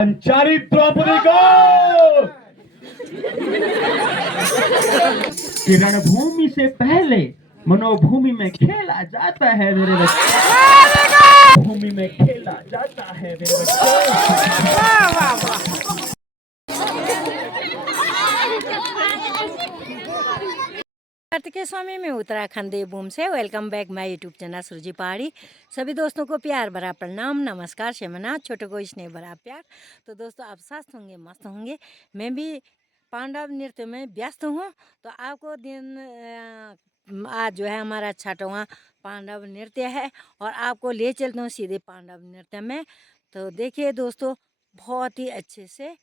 पंचारी द्रौपदी को कि रणभूमि से पहले मनोभूमि में खेला जाता है मेरे बच्चे, भूमि में खेला जाता है मेरे बच्चे। कार्तिकेय स्वामी में उत्तराखंड देवभूमि से welcome back my YouTube channel Surji Pahadi. सभी दोस्तों को प्यार भरा प्रणाम, नमस्कार, शमना, छोटे को स्नेह भरा प्यार। तो दोस्तों आप स्वस्थ होंगे, मस्त होंगे। मैं भी पांडव नृत्य में व्यस्त हूँ। तो आपको आज जो है हमारा 6वां पांडव नृत्य है और आपको ले चलता हूँ सीधे पांडव नृत्य में। तो देखिए दोस्तों बहुत ही अच्छे से।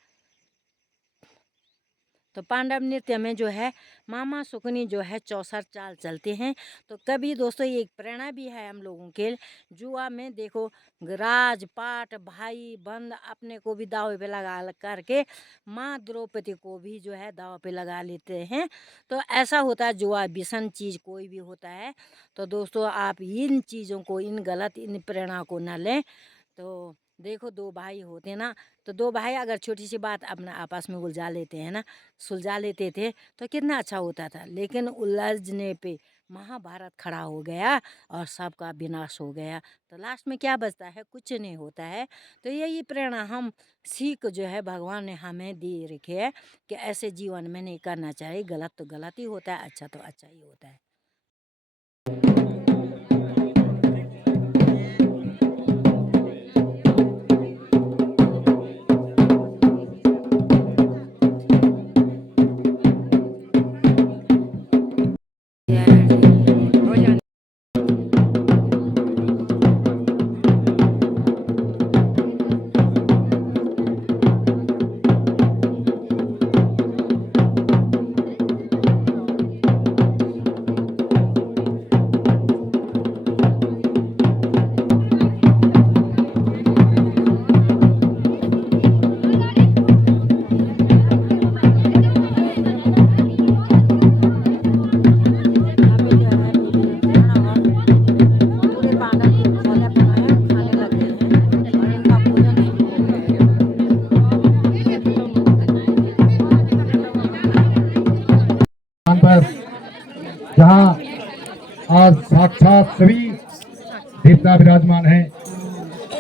तो पांडव नृत्य में जो है मामा सुकनी जो है 64 चाल चलते हैं। तो कभी दोस्तों ये एक प्रेरणा भी है हम लोगों के। जुआ में देखो राज पाट भाई बंद अपने को भी दाव पे लगा करके माँ द्रौपदी को भी जो है दाव पे लगा लेते हैं। तो ऐसा होता है जुआ विषम चीज़ कोई भी होता है। तो दोस्तों आप इन चीज़ों को इन गलत इन प्रेरणा को न लें। तो देखो दो भाई होते हैं ना, तो दो भाई अगर छोटी सी बात अपना आपस में उलझा लेते हैं ना, सुलझा लेते थे तो कितना अच्छा होता था। लेकिन उलझने पे महाभारत खड़ा हो गया और सबका विनाश हो गया। तो लास्ट में क्या बचता है? कुछ नहीं होता है। तो यही प्रेरणा हम सीख जो है भगवान ने हमें दे रखी है कि ऐसे जीवन में नहीं करना चाहिए। गलत तो गलत ही होता है, अच्छा तो अच्छा ही होता है। जहाँ आज साक्षात सभी देवता विराजमान हैं,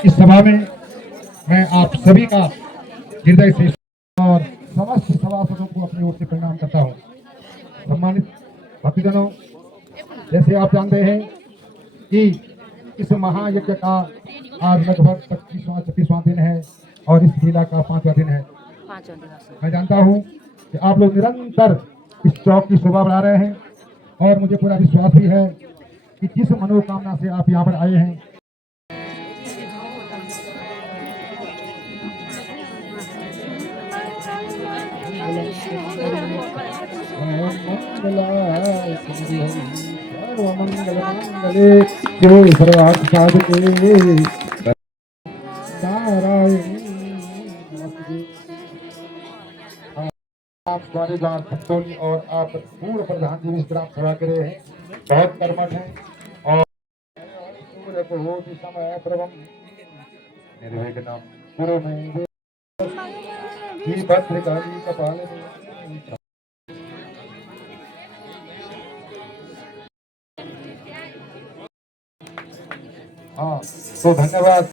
इस सभा में मैं आप सभी का हृदय से और समस्त सभासदों को अपनी ओर से प्रणाम करता हूँ। सम्मानित भक्तजनों, जैसे आप जानते हैं कि इस महायज्ञ का आज लगभग 25वां दिन है और इस लीला का 5वां दिन है। मैं जानता हूँ कि आप लोग निरंतर इस चौक की शोभा बढ़ा रहे हैं और मुझे पूरा विश्वास भी है कि जिस मनोकामना से आप यहाँ पर आए हैं, आप स्वारीगार भक्तोली और आप पूर्व प्रधान जी इस ग्राम सभा के रहे हैं, बहुत कर्मठ हैं और समय प्रभम निर्विघ्नं कुरु मे भद्रकाली कपालिनी। हाँ तो धन्यवाद।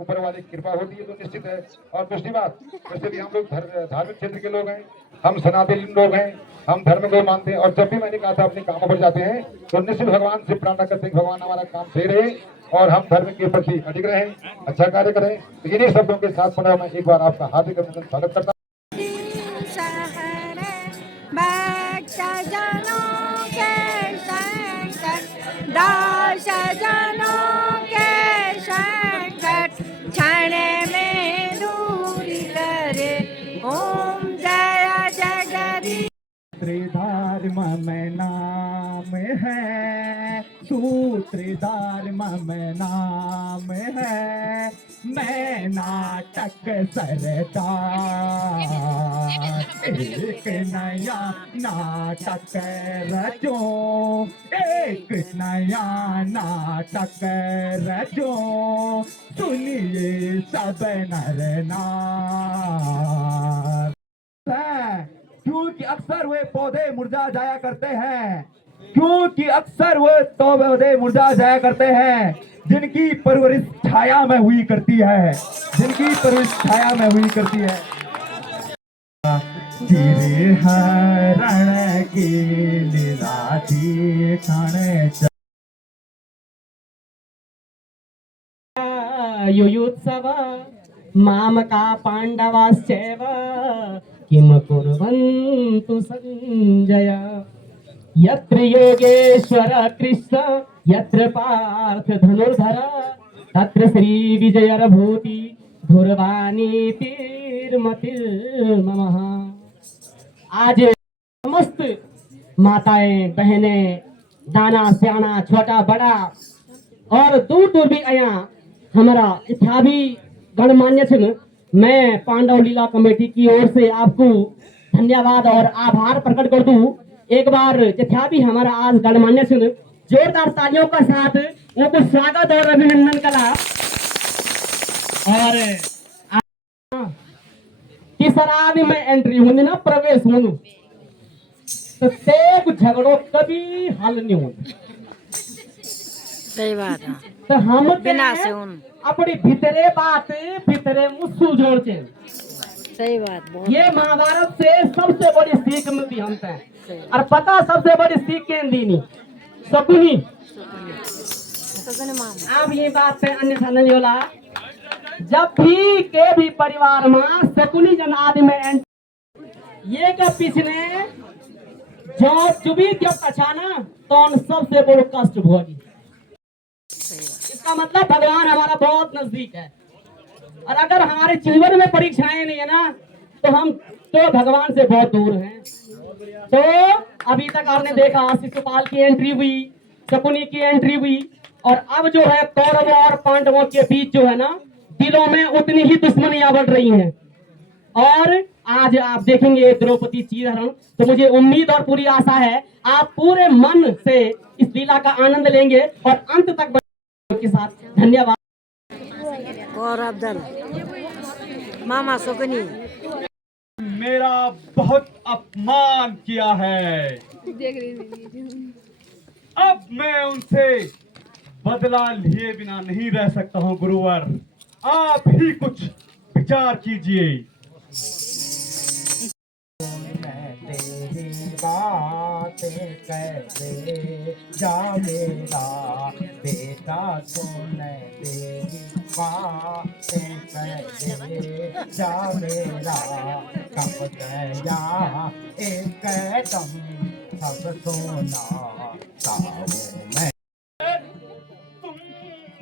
ऊपर वाली कृपा होती है तो निश्चित है। और दूसरी बात, वैसे भी हम लोग धार्मिक क्षेत्र के लोग हैं, हम सनातनी लोग हैं, हम धर्म को मानते हैं और जब भी मैंने कहा था अपने कामों पर जाते हैं तो निश्चित भगवान से प्रार्थना करते हैं भगवान हमारा काम सही रहे और हम धर्म के प्रति अडिग रहें, अच्छा कार्य करें। तो इन्हीं शब्दों के साथ पुनः मैं एक बार आपका हार्दिक अभिनंदन स्वागत करता हूँ। त्रिधार्म में नाम है सूत्रधार मम नाम है, मैं नाटक सरदार। एक नया नाटक रचो, एक नया नाटक रचो, सुनिए सब नर नार। क्योंकि अक्सर वे पौधे मुरझा जाया करते हैं, क्योंकि अक्सर वे पौधे मुरझा जाया करते हैं जिनकी परवरिश छाया में हुई करती है, जिनकी परवरिश छाया में हुई करती है। हरण की निराती क्षण युयुत्सव मामका पाण्डवाश्चैव किम कुर्वन्तु संजय। यत्र योगेश्वर कृष्ण यत्र पार्थ धनुर्धर तत्र श्री विजयर्भूति धुर्वानीतिर्मतिर्ममः। आज समस्त माताएं बहनें, दाना स्याना छोटा बड़ा और दूर दूर भी आया हमारा इतना भी गणमान्य छन। मैं पांडव लीला कमेटी की ओर से आपको धन्यवाद और आभार प्रकट कर दूं। एक बार जितना भी हमारा आज गणमान्य छन, जोरदार तालियों का साथ उनको स्वागत और अभिनंदन करा। और तीसरा भी मैं एंट्री हूं ना, प्रवेश हूं तो तेग झगड़ो कभी हल नहीं होता। सही बात है। तो हम बिना से उन अपनी भीतरे बात भीतरे मुस्सू जोड़ते। सही बात बहुत। ये महाभारत से सबसे बड़ी सीख मिलती हमसे। सही। और पता सबसे बड़ी सीख के दीनी सकुनी। मामा आप ये बात पे अन्यथा नहीं होला। जब भी के भी परिवार में सकुनी जन आदमी ये के पिछने जो चुभी जब पछाना तो सबसे बड़ो कष्ट भोगी। इसका मतलब भगवान हमारा बहुत नजदीक है। और अगर हमारे जीवन में परीक्षाएं नहीं है ना तो हम तो भगवान से बहुत दूर हैं। तो अभी तक आपने देखा शिशुपाल की एंट्री हुई, शकुनी की एंट्री हुई और अब जो है कौरवों और पांडवों के बीच जो है ना दिलों में उतनी ही दुश्मनियां बढ़ रही हैं। और आज आप देखेंगे द्रौपदी चीरहरण, तो मुझे उम्मीद और पूरी आशा है आप पूरे मन से इस लीला का आनंद लेंगे और अंत तक के साथ। धन्यवाद। गौरव दल मामा सुकनी मेरा बहुत अपमान किया है, अब मैं उनसे बदला लिए बिना नहीं रह सकता हूँ। गुरुवर, आप ही कुछ विचार कीजिए। बातें कैसे जा मेरा बेटा सुन तेरी बातें कैसे जा मेरा कब गया एक दम सब सोना चाहूं मैं। तुम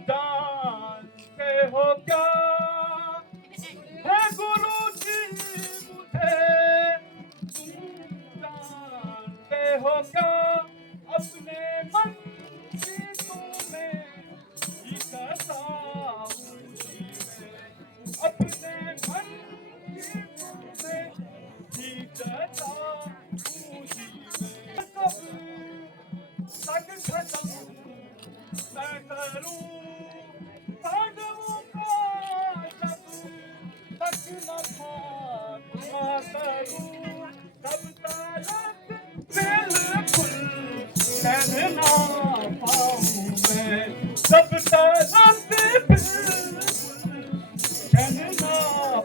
जानते हो क्या है गुरु जी मुझे, हो क्या अपने मन की तुम्हें ही करता हूँ, अपने मन की तुम्हें ही करता हूँ। कब तक खत्म मैं करूँ पांडवों का जब तक न खात्मा करूँ, तब तक बिल्कुल कहना पाऊं मैं, सब तरफ कहना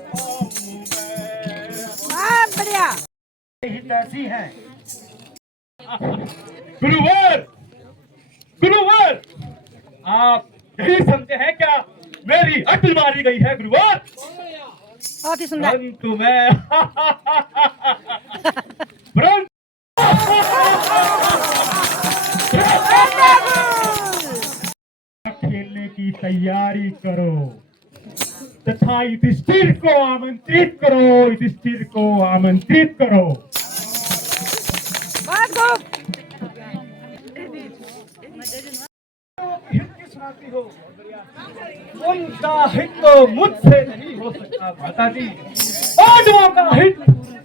पाऊं मैं। बहुत बढ़िया। हित ऐसी है। गुरुवर, गुरुवर, आप यही समझे हैं क्या मेरी अटल मारी गई है? गुरुवर, बहुत ही सुंदर। परंतु मैं परंतु खेलने की तैयारी करो तथा युधिष्ठिर को आमंत्रित करो, युधिष्ठिर को आमंत्रित करो। बहुत खूब। सुनाती हो उनका हित तो मुझसे नहीं हो सकता माता जी, पांडवों का हित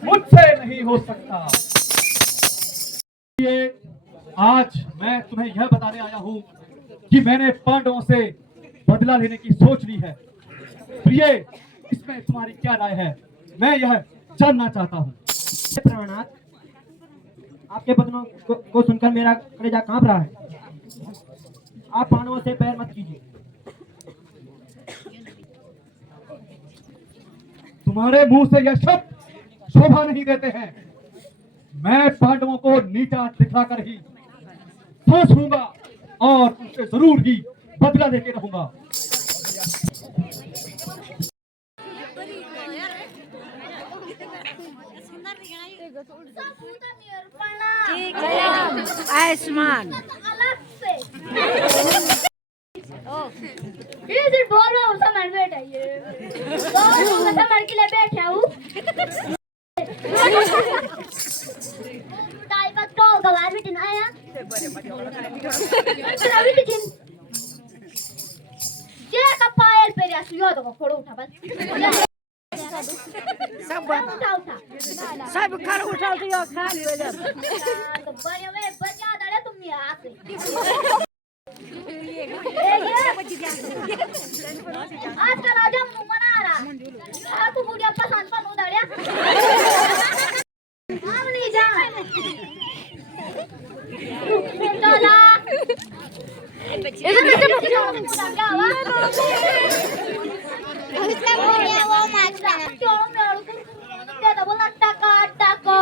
मुझसे नहीं हो सकता। ये आज मैं तुम्हें यह बताने आया हूँ कि मैंने पांडवों से बदला लेने की सोच ली है। प्रिय, इसमें तुम्हारी क्या राय है, मैं यह जानना चाहता हूँ। प्रणाम, आपके वचनों को सुनकर मेरा कलेजा कांप रहा है। आप पांडवों से बैर मत कीजिए। तुम्हारे मुंह से यह शब्द शोभा नहीं देते हैं। मैं पांडवों को नीचा दिखाकर ही सोच लूंगा और उनसे जरूर ही बदला लेके रहूंगा। ठीक है आयुष्मान। ये बोल रहा हूँ समझ बैठा ये समझ के लिए बैठा हूँ टाई का तो गवार भी दिन आया अभी दिन ये का पायल पे या सुयो तो खोड़ो उठा बस सब घर उठा दियो खान पे जब तो बड़े में बचा दे तुम नहीं आते आज का राजा मना रहा है तू बुढ़िया पसंद पर उधड़िया हम नहीं जा चला इधर क्या हुआ वो मैच क्यों मेरे को बोला टका टका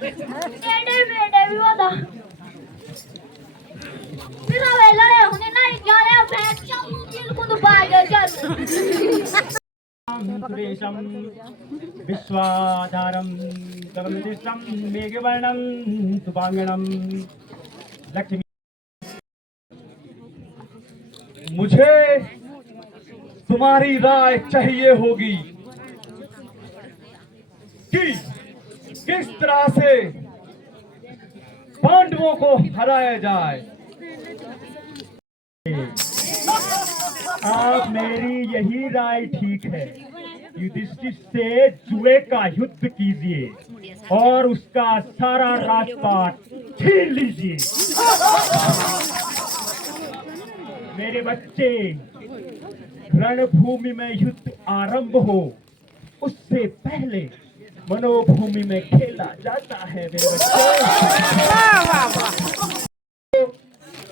बेटे भी बता तेरा वेला है होने नहीं जा रहा बैठ क्या बिल्कुल तो बाहर चल सुरेशम विश्वाधारम गगनदृष्टम मेघवर्णम शुभांगणम लक्ष्मी। मुझे तुम्हारी राय चाहिए होगी कि किस तरह से पांडवों को हराया जाए। आप मेरी यही राय ठीक है। युधिष्ठिर से जुए का युद्ध कीजिए और उसका सारा राजपाट छीन लीजिए। मेरे बच्चे, रणभूमि में युद्ध आरंभ हो उससे पहले मनोभूमि में खेला जाता है। मेरे बच्चे,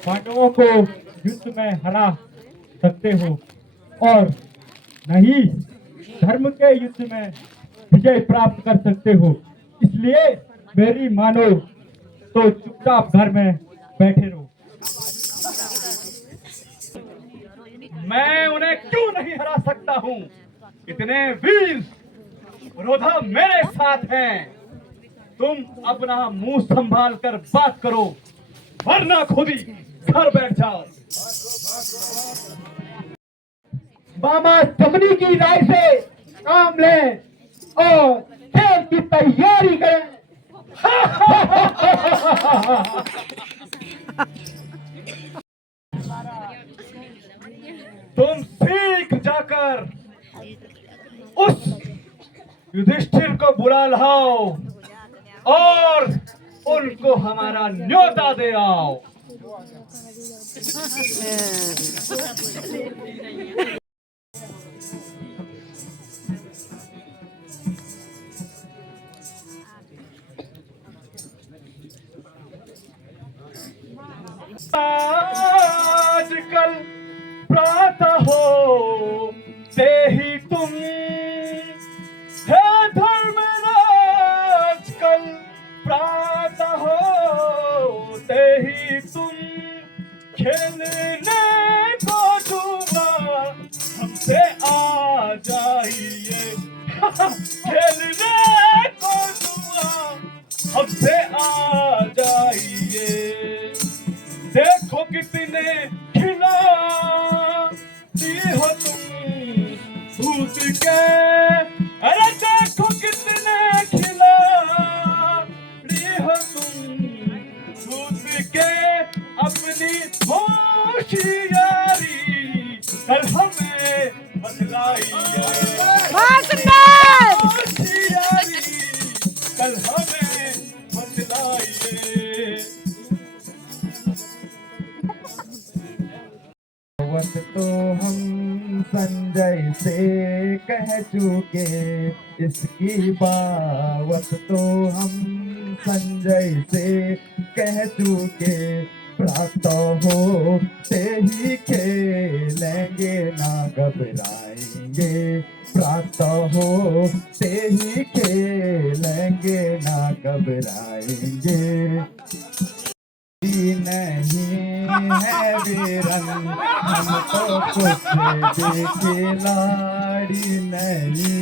पांडवों को युद्ध में हरा सकते हो और नहीं धर्म के युद्ध में विजय प्राप्त कर सकते हो। इसलिए मेरी मानो तो चुपचाप घर में बैठे रहो। मैं उन्हें क्यों नहीं हरा सकता हूँ? इतने वीर रोधा मेरे साथ हैं। तुम अपना मुंह संभाल कर बात करो, वरना खुद ही घर बैठ जाओ। मामा सबनी की राय से काम लें और खेल की तैयारी करें। तुम सीख जाकर उस युधिष्ठिर को बुला लाओ और उनको हमारा न्योता दे आओ। आजकल प्रातः हो ते ही तुम हे धर्मराज, कल प्रातः हो ते ही तुम खेलने को दूंगा, हमसे आ जाइए। खेलने को दूंगा, हमसे आ जाइए। देखो कितने खिला हो तुम भूत के, अरे देखो कितने खिला हो तुम भूत के। बतलाइए बहुत सुंदर। होशियारी कल हमें बतलाइए। वत तो हम संजय से कह चुके, इसकी बात तो हम संजय से कह चुके, प्रातः होते ही खेलेंगे ना घबराएंगे, प्रातः होते ही खेलेंगे ना घबराएंगे। नहीं है वीरन हम तो कुछ भी खिलाड़ी नहीं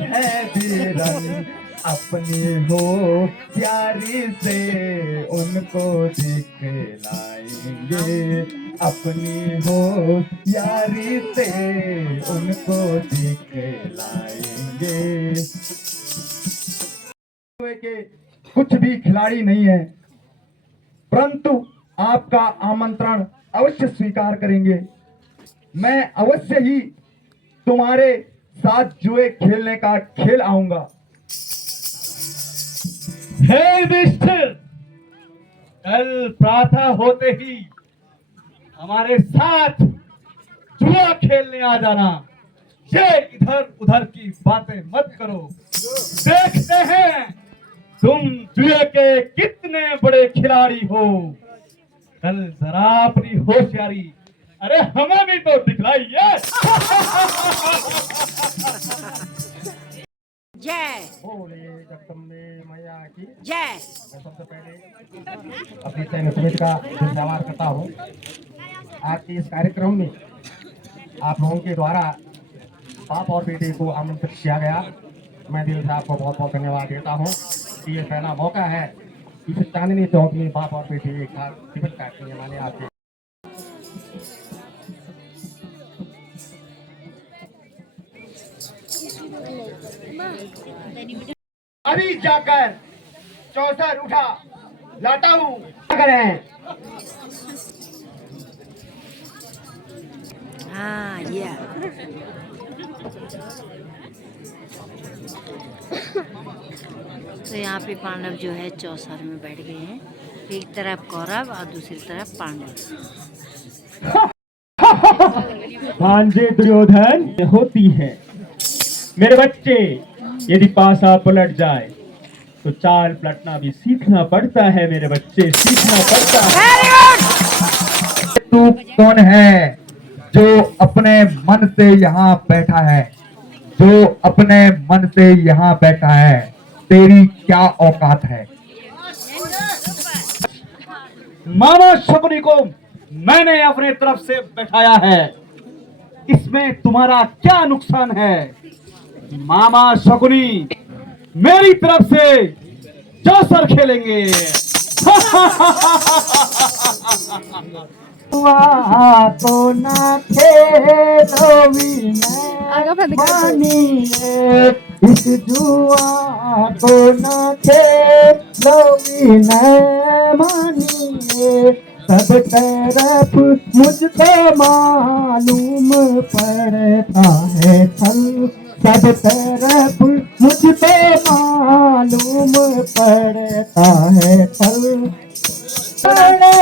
है वीरन, अपनी हो प्यारी से उनको दिखलाएंगे, अपनी हो प्यारी से उनको दिखलाएंगे। के कुछ भी खिलाड़ी नहीं है, परंतु आपका आमंत्रण अवश्य स्वीकार करेंगे। मैं अवश्य ही तुम्हारे साथ जुए खेलने का खेल आऊंगा। हे युधिष्ठिर, कल प्रातः होते ही हमारे साथ जुआ खेलने आ जाना। ये इधर उधर की बातें मत करो। देखते हैं तुम जुए के कितने बड़े खिलाड़ी हो। कल जरा अपनी होशियारी अरे हमें भी तो दिखलाइए। जय बोले जगदम्बे मैया की जय। मैं सबसे पहले अपनी चयन समिति का धन्यवाद करता हूँ। आज के इस कार्यक्रम में आप लोगों के द्वारा बाप और बेटे को आमंत्रित किया गया। मैं दिल से आपको बहुत बहुत धन्यवाद देता हूँ कि ये पहला मौका है इस चांदनी चौक में बाप और बेटे एक साथ टिकट काटते हैं। माने आपके अभी जाकर चौसर उठा लाता हूँ। क्या करें? हाँ ये तो यहाँ पे पांडव जो है चौसर में बैठ गए हैं। एक तरफ कौरव और दूसरी तरफ पांडव। भांजे दुर्योधन होती है। मेरे बच्चे, यदि पासा पलट जाए तो चाल पलटना भी सीखना पड़ता है। मेरे बच्चे, सीखना पड़ता है। तू कौन है जो अपने मन से यहाँ बैठा है, जो अपने मन से यहाँ बैठा है? तेरी क्या औकात है? मामा शकुनी को मैंने अपने तरफ से बैठाया है, इसमें तुम्हारा क्या नुकसान है? मामा शकुनी मेरी तरफ से चौसर खेलेंगे। तो ना खेलो मानिए, इस जुआ को ना खेलो मानिए, सब तरफ मुझको मालूम पड़ता है छल, सब तरफ मुझको मालूम पड़ता है छल। मेरे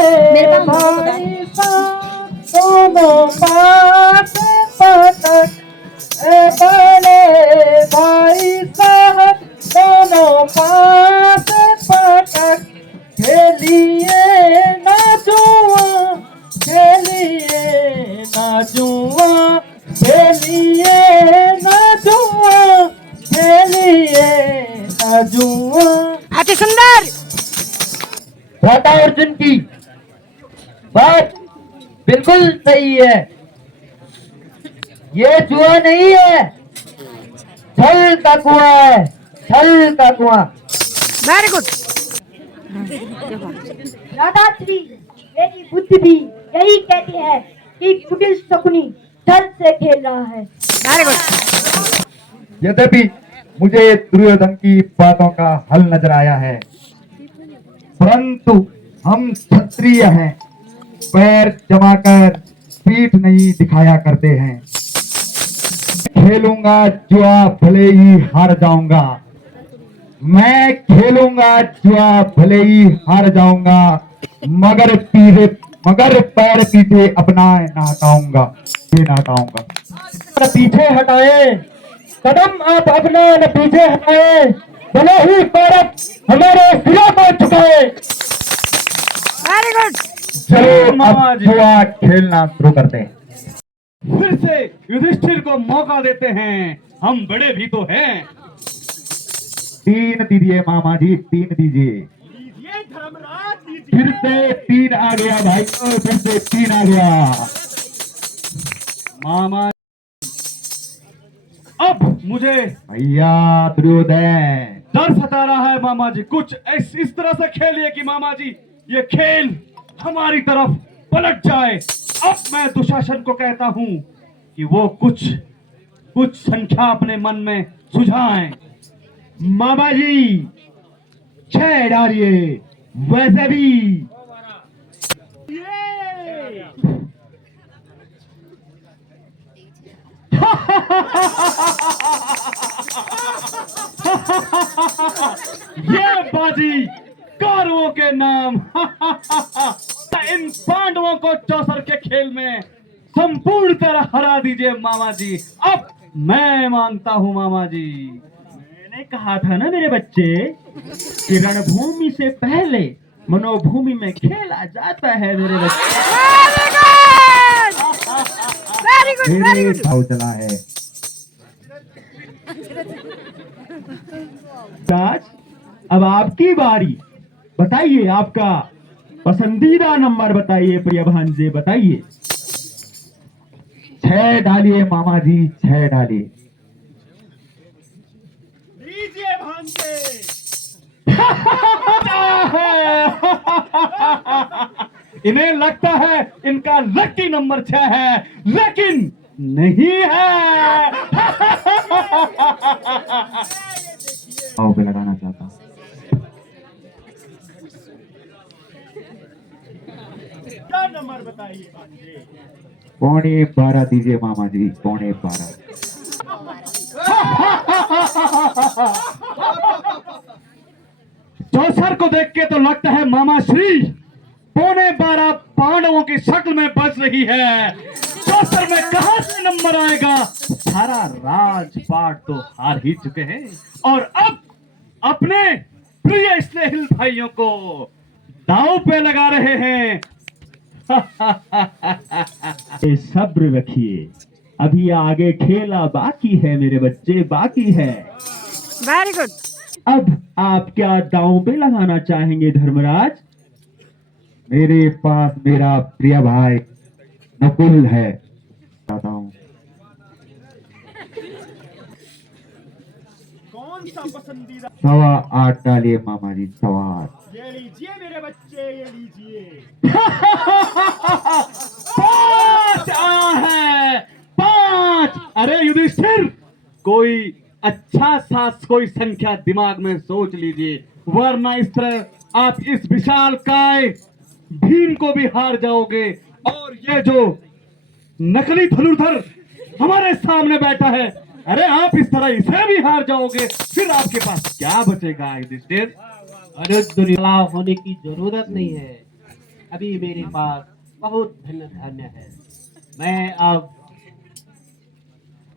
दोनों पास पटक, बड़े भाई साहब दोनों पास पटक, खेलिए ना जुआ, खेलिए ना जुआ, खेलिए ना जुआ, खेलिए ना जुआ। अति सुंदर। राधा अर्जुन की बात बिल्कुल सही है। ये जुआ नहीं है, छल का कुआं है, छल का कुआं। Very good. राधाश्री मेरी बुद्धि भी यही कहती है कि कुटिल शकुनी छल से खेल रहा है। Very good. यद्यपि मुझे दुर्योधन की बातों का हल नजर आया है, परंतु हम क्षत्रिय हैं, पैर जमाकर पीठ नहीं दिखाया करते हैं। खेलूंगा जुआ भले ही हार जाऊंगा, मैं खेलूंगा जुआ भले ही हार जाऊंगा, मगर पैर पीछे अपना ना हटाऊंगा, ये ना हटाऊंगा। पीछे हटाए कदम, आप अपना न पीछे हटाए, भले ही भारत हमारे सिरों को झुकाए। Very good. चलो मामा अब जी। जुआ खेलना शुरू करते हैं। फिर से युधिष्ठिर को मौका देते हैं, हम बड़े भी तो हैं। 3 दीजिए मामा जी, 3 दीजिए। फिर से 3 आ गया भाई, फिर से 3 आ गया। मामा अब मुझे भैया दुर्योधन, डर सता रहा है मामा जी। कुछ इस तरह से खेलिए कि मामा जी ये खेल हमारी तरफ पलट जाए। अब मैं दुशासन को कहता हूं कि वो कुछ संख्या अपने मन में सुझाएं। मामा जी 6 डालिए, वैसे भी ये बाजी कौरवों के नाम। इन पांडवों को चौसर के खेल में संपूर्ण तरह हरा दीजिए मामा जी। अब मैं मानता हूं मामा जी। मैंने कहा था ना मेरे बच्चे कि रणभूमि से पहले मनोभूमि में खेला जाता है मेरे बच्चे। वेरी गुड, वेरी मेरे गुड। भाव चला है। राज, अब आपकी बारी। बताइए आपका पसंदीदा नंबर बताइए प्रिय भांजे, बताइए। 6 डालिए मामा जी, 6 डालिए। इन्हें लगता है इनका लकी नंबर 6 है, लेकिन नहीं है। भाव पे लगाना चाहता हूँ। क्या नंबर बताइए भांजे? 12.25 दीजिए मामा जी, 12.25। चौसर को देख के तो लगता है मामा श्री 12.25 पांडवों की शक्ल में बच रही है। चौसर में कहां से नंबर आएगा? सारा राजपाट तो हार ही चुके हैं और अब अपने प्रिय स्नेहिल भाइयों को दांव पे लगा रहे हैं। सब्र रखिए, अभी आगे खेला बाकी है मेरे बच्चे, बाकी है। Very good. अब आप क्या दांव पे लगाना चाहेंगे धर्मराज? मेरे पास मेरा प्रिय भाई नकुल है, चाहता हूँ। कौन सा पसंदीदा? 8.25 डालिए मामा जी, 8.25। ये लीजिए मेरे बच्चे, ये लीजिए। 5 आया है, 5। अरे युधिष्ठिर, कोई अच्छा सा कोई संख्या दिमाग में सोच लीजिए, वरना इस तरह आप इस विशाल काय भीम को भी हार जाओगे। और ये जो नकली धनुर्धर हमारे सामने बैठा है, अरे आप इस तरह इसे भी हार जाओगे, फिर आपके पास क्या बचेगा युधिष्ठिर? अरे दुर्योला होने की जरूरत नहीं है, अभी मेरे पास बहुत धन धान्य है। मैं अब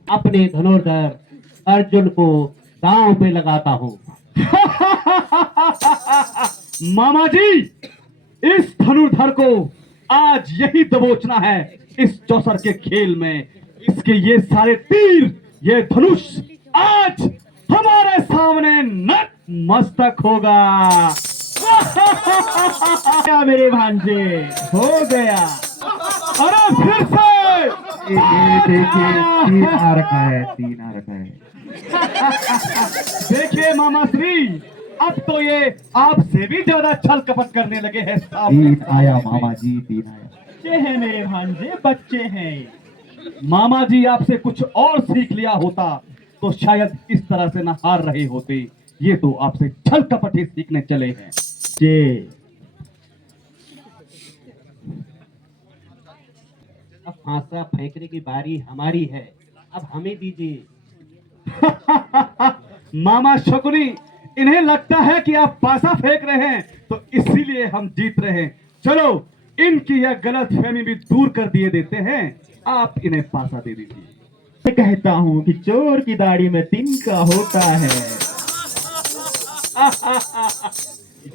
अपने धनुर्धर अर्जुन को दांव पे लगाता हूँ। मामा जी, इस धनुर्धर को आज यही दबोचना है इस चौसर के खेल में। इसके ये सारे तीर, ये धनुष आज हमारे सामने नतमस्तक होगा। क्या मेरे भांजे, हो गया। अरे फिर से ये देखिए 3 आ रखा है, 3 आ रखा है। देखिए मामा श्री, अब तो ये आपसे भी ज्यादा छल कपट करने लगे हैं। 3 आया मामा जी, 3 आया। बच्चे हैं मेरे भांजे, बच्चे हैं। मामा जी आपसे कुछ और सीख लिया होता तो शायद इस तरह से ना हार रहे होते। ये तो आपसे छल कपट ही सीखने चले हैं। जे अब फांसा फेंकने की बारी हमारी है। अब हमें दीजिए। मामा शकुनी, इन्हें लगता है कि आप पासा फेंक रहे हैं, तो इसीलिए हम जीत रहे हैं। चलो, इनकी यह गलत फहमी भी दूर कर दिए देते हैं। आप इन्हें पासा दे दीजिए। मैं कहता हूँ कि चोर की दाढ़ी में तिनका होता है।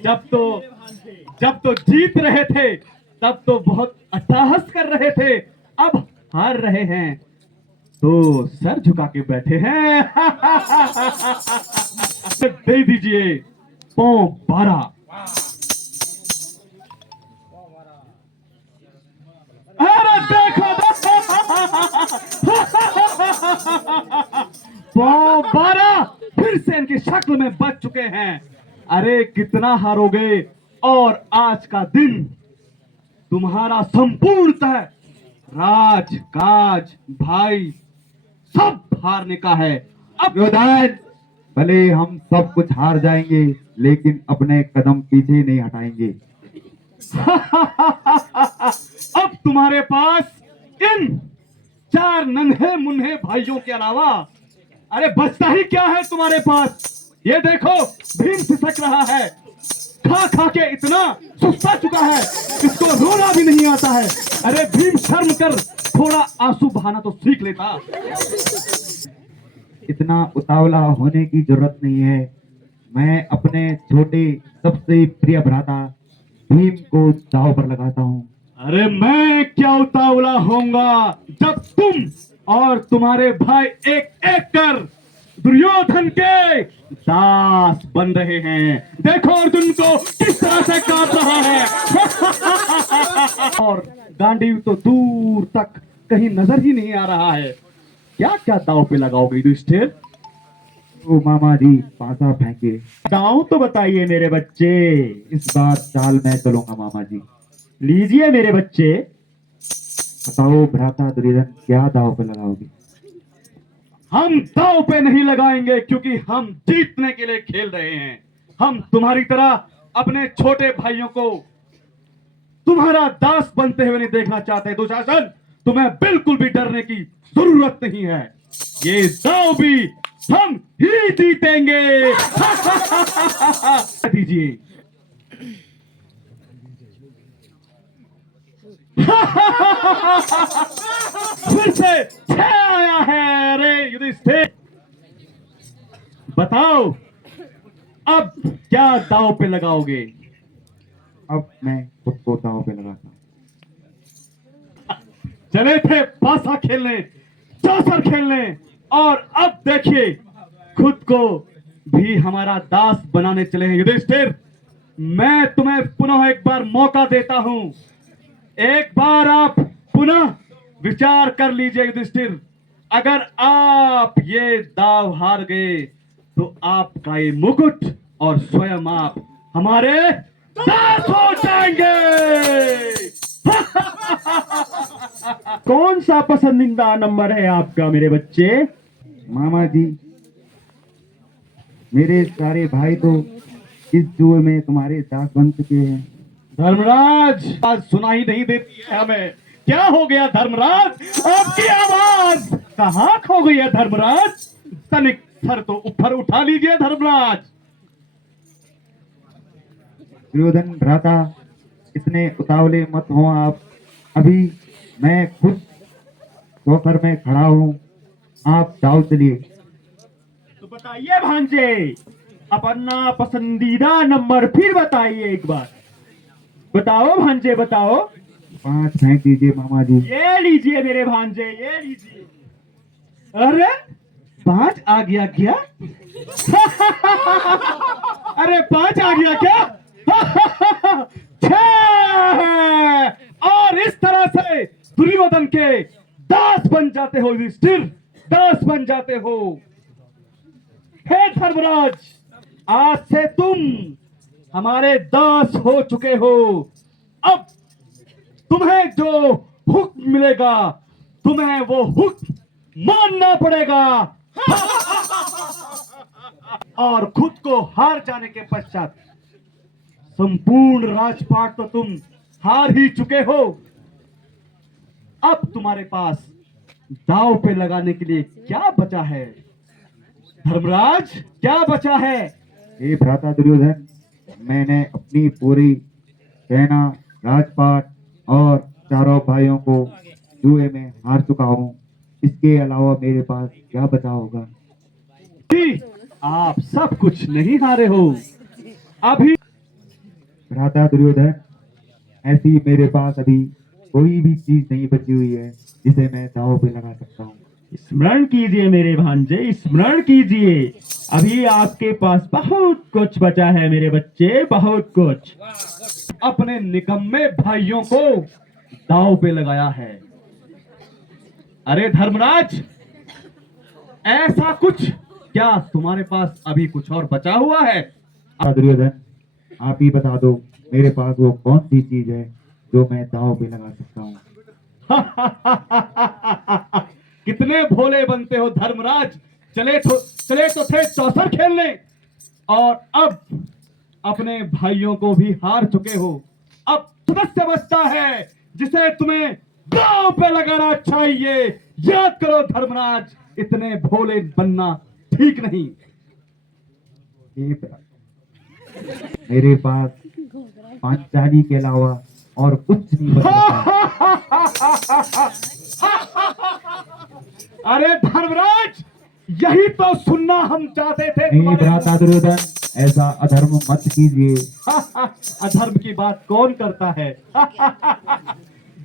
जब तो जीत रहे थे, तब तो बहुत अट्टहास कर रहे थे। अब हार रहे हैं तो सर झुका के बैठे हैं। दे दीजिए पौ 12। अरे देखो, पौ 12 फिर से इनकी शक्ल में बच चुके हैं। अरे कितना हारोगे, और आज का दिन तुम्हारा संपूर्णतः राज काज भाई सब हारने का है। अब दुर्योधन, भले हम सब कुछ हार जाएंगे, लेकिन अपने कदम पीछे नहीं हटाएंगे। अब तुम्हारे पास इन 4 नन्हे मुन्ने भाइयों के अलावा अरे बचता ही क्या है तुम्हारे पास। ये देखो, भीम सिसक रहा है, खा खा के इतना सुस्ता चुका है, इसको रोना भी नहीं आता है। अरे भीम, शर्म कर, थोड़ा आंसू बहाना तो सीख लेता। इतना उतावला होने की जरूरत नहीं है। मैं अपने छोटे सबसे प्रिय भ्राता भीम को दांव पर लगाता हूँ। अरे मैं क्या उतावला होऊंगा, जब तुम और तुम्हारे भाई एक एक कर दुर्योधन के दास बन रहे हैं। देखो अर्जुन को किस तरह से काट रहा है। और गांडीव तो दूर तक कहीं नजर ही नहीं आ रहा है। क्या क्या दांव पे लगाओगे युधिष्ठिर? तो मामा जी पासा फेंके। दांव तो बताइए मेरे बच्चे। इस बार चाल मैं चलूंगा मामा जी। लीजिए मेरे बच्चे। बताओ भ्राता दुर्योधन, क्या दांव पे लगाओगे? हम दांव पे नहीं लगाएंगे, क्योंकि हम जीतने के लिए खेल रहे हैं। हम तुम्हारी तरह अपने छोटे भाइयों को तुम्हारा दास बनते हुए नहीं देखना चाहते। दुशासन, तुम्हें बिल्कुल भी डरने की जरूरत नहीं है। ये दांव भी हम ही जीतेंगे। दीजिए। फिर से 6 आया है। अरे युधिष्ठिर, बताओ अब क्या दांव पे लगाओगे? अब मैं खुद को दांव पे लगाता हूँ। चले थे पासा खेलने, चौसर खेलने, और अब देखिए खुद को भी हमारा दास बनाने चले हैं। युधिष्ठिर, मैं तुम्हें पुनः एक बार मौका देता हूं। एक बार आप पुनः विचार कर लीजिए युधिष्ठिर। अगर आप ये दाव हार गए तो आपका ये मुकुट और स्वयं आप हमारे दास हो जाएंगे। कौन सा पसंदीदा नंबर है आपका मेरे बच्चे? मामा जी, मेरे सारे भाई तो इस जुए में तुम्हारे दास बन चुके हैं। धर्मराज, आज सुनाई नहीं देती है हमें। क्या हो गया धर्मराज? आपकी आवाज कहाँ खो गई है धर्मराज? तनिक सर तो ऊपर उठा लीजिए धर्मराज। दुर्योधन भ्राता, इतने उतावले मत हो आप। अभी मैं खुद चौसर में खड़ा हूँ, आप जाओ चलिए। तो बताइए भांजे, अपना पसंदीदा नंबर फिर बताइए एक बार। बताओ भांजे, बताओ। 5 फेंक दीजिए मामा जी। ये लीजिए मेरे भांजे, ये लीजिए। अरे 5 आ गया क्या? अरे 5 आ गया क्या? 6! और इस तरह से दुर्योधन के दास बन जाते हो युधिष्ठिर, दास बन जाते हो। हे धर्मराज, आज से तुम हमारे दास हो चुके हो। अब तुम्हें जो हुक्म मिलेगा, तुम्हें वो हुक्म मानना पड़ेगा। और खुद को हार जाने के पश्चात संपूर्ण राजपाट तो तुम हार ही चुके हो। अब तुम्हारे पास दांव पे लगाने के लिए क्या बचा है? धर्मराज, क्या बचा है? हे भ्राता दुर्योधन, मैंने अपनी पूरी सेना, राजपाट और चारों भाइयों को जुए में हार चुका हूँ। इसके अलावा मेरे पास क्या बचा होगा? आप सब कुछ नहीं हारे हो। अभी भ्राता दुर्योधन, ऐसी मेरे पास अभी कोई भी चीज नहीं बची हुई है जिसे मैं दांव पे लगा सकता हूँ। स्मरण कीजिए मेरे भांजे, स्मरण कीजिए। अभी आपके पास बहुत कुछ बचा है मेरे बच्चे, बहुत कुछ। अपने निकम्मे भाइयों को दांव पे लगाया है। अरे धर्मराज, ऐसा कुछ क्या तुम्हारे पास अभी कुछ और बचा हुआ है? दुर्योधन, आप ही बता दो, मेरे पास वो कौन सी चीज है जो मैं दांव पे लगा सकता हूँ? कितने भोले बनते हो धर्मराज। चले तो थे चौसर खेलने, और अब अपने भाइयों को भी हार चुके हो। अब सदस्य बचता है जिसे तुम्हें दांव पे लगाना चाहिए। याद करो धर्मराज, इतने भोले बनना ठीक नहीं। मेरे पास पांचाली के अलावा और कुछ नहीं बचा। अरे धर्मराज, यही तो सुनना हम चाहते थे। नहीं भ्राता दुर्योधन, ऐसा अधर्म मत कीजिए। अधर्म की बात कौन करता है?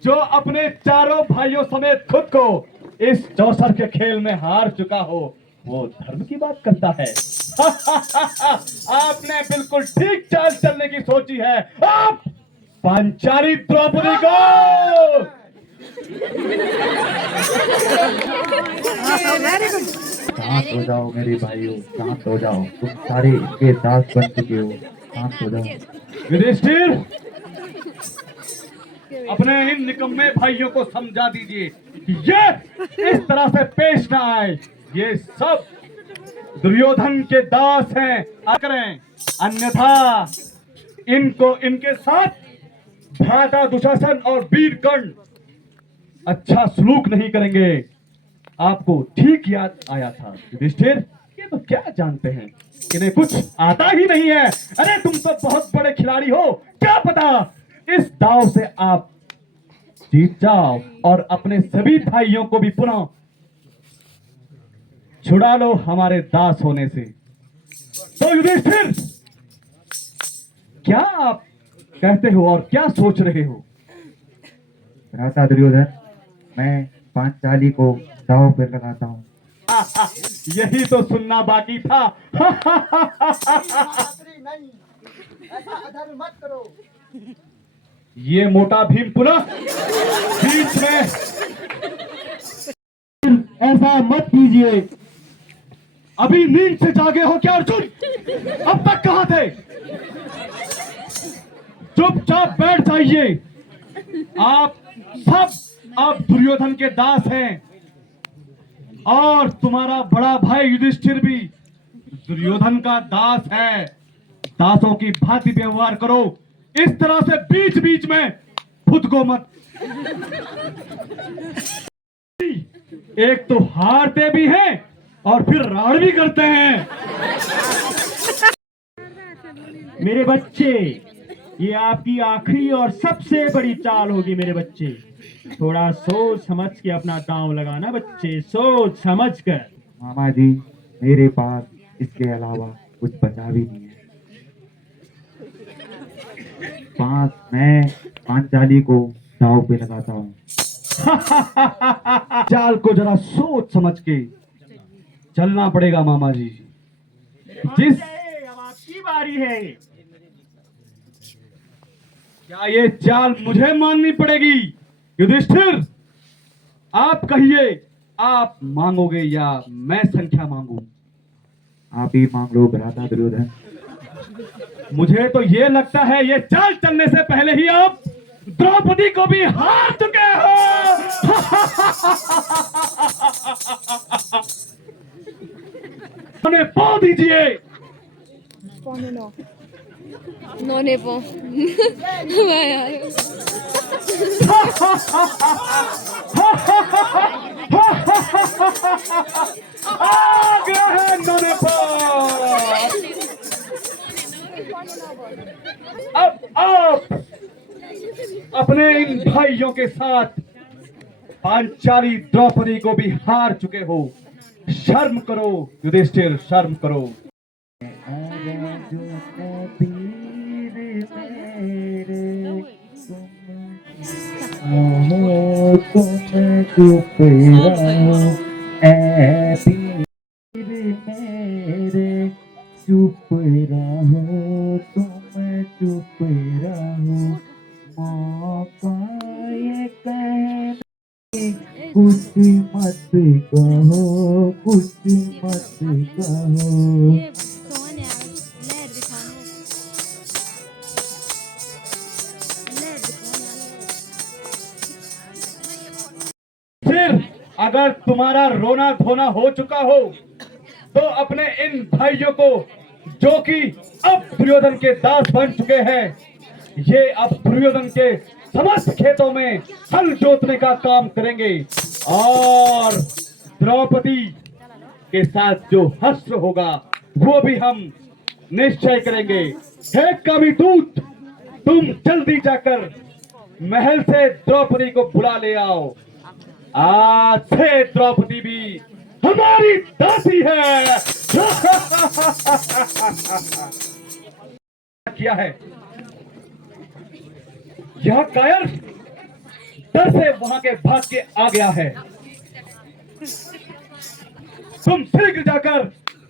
जो अपने चारों भाइयों समेत खुद को इस चौसर के खेल में हार चुका हो, वो धर्म की बात करता है। आपने बिल्कुल ठीक चाल चलने की सोची है। आप पांचाली द्रौपदी को शांत हो जाओ मेरे भाइयों, शांत हो जाओ। तुम सारे इसके दास बन चुके हो, शांत हो जाओ। युधिष्ठिर, अपने इन निकम्मे भाइयों को समझा दीजिए कि ये इस तरह से पेश ना आए। ये सब दुर्योधन के दास हैं, करें, अन्यथा इनको इनके साथ भ्राता दुशासन और वीर कर्ण अच्छा सलूक नहीं करेंगे। आपको ठीक याद आया था युधिष्ठिर, ये तो क्या जानते हैं, इन्हें कुछ आता ही नहीं है। अरे तुम तो बहुत बड़े खिलाड़ी हो, क्या पता इस दांव से आप जीत जाओ और अपने सभी भाइयों को भी पुनः छुड़ा लो हमारे दास होने से। तो युधिष्ठिर, क्या आप कहते हो और क्या सोच रहे हो? भ्राता दुर्योधन, मैं पांचाली को दांव पे लगाता हूँ। यही तो सुनना बाकी था। ये मोटा भीम पुनः बीच में। ऐसा मत कीजिए। अभी नींद से जागे हो क्या अर्जुन? अब तक कहां थे? चुपचाप बैठ जाइए। आप सब अब दुर्योधन के दास हैं, और तुम्हारा बड़ा भाई युधिष्ठिर भी दुर्योधन का दास है। दासों की भांति व्यवहार करो, इस तरह से बीच बीच में खुद को मत। एक तो हारते भी हैं और फिर राड़ भी करते हैं। मेरे बच्चे, ये आपकी आखिरी और सबसे बड़ी चाल होगी मेरे बच्चे। थोड़ा सोच समझ के अपना दांव लगाना बच्चे, सोच समझ कर। मामा जी, मेरे पास इसके अलावा कुछ बचा भी नहीं है। मैं पांचाली को दांव पे लगाता हूँ। चाल को जरा सोच समझ के चलना पड़ेगा मामा जी। जिस अब आपकी बारी है। क्या ये चाल मुझे माननी पड़ेगी? युधिष्ठिर, आप कहिए, आप मांगोगे या मैं संख्या मांगू? आप ही मांग लो भ्राता दुर्योधन। मुझे तो ये लगता है ये चाल चलने से पहले ही आप द्रौपदी को भी हार चुके हो। उन्हें पो दीजिए। No ne po. Vai, ai. आ गया है नौनेपन। अब आप अपने इन भाइयों के साथ पांचाली द्रौपदी को भी हार चुके हो। शर्म करो युधिष्ठिर, शर्म करो। तुम चुप रहो ऐ मेरे, चुप रहो तुम, चुप रहो। मौका ये कहने कुछ मत कहो, कुछ मत कहो। फिर अगर तुम्हारा रोना धोना हो चुका हो तो अपने इन भाइयों को, जो कि अब दुर्योधन के दास बन चुके हैं, ये अब दुर्योधन के समस्त खेतों में हल जोतने का काम करेंगे और द्रौपदी के साथ जो हश्र होगा वो भी हम निश्चय करेंगे। हे कविदूत, तुम जल्दी जाकर महल से द्रौपदी को बुला ले आओ। आज से द्रौपदी भी हमारी दासी है। किया है यह कायर डर से वहां के भाग के आ गया है। तुम शीघ्र जाकर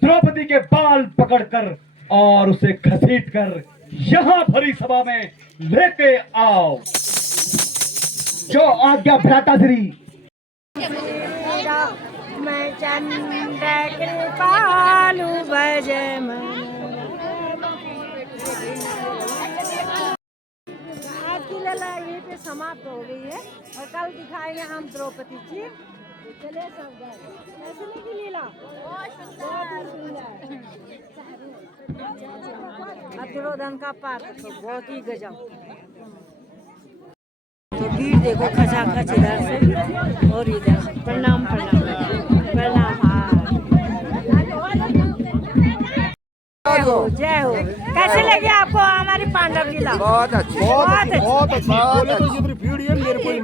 द्रौपदी के बाल पकड़कर और उसे घसीटकर यहां भरी सभा में लेके आओ। जो आज्ञा भ्राताश्री। मैं चंद्र कृपालु भज आज की लीला यहीं पे समाप्त हो गई है और कल दिखाएंगे हम द्रौपदी जी। चले सब ऐसे नहीं की लीला दुर्योधन का पात्र तो बहुत ही गजब। तो भीड़ देखो खचाखच इधर से और इधर से। प्रणाम प्रणाम प्रणाम। जय हो। कैसे लगी आपको हमारी पांडव लीला? बहुत अच्छी, बहुत अच्छी, बहुत अच्छी।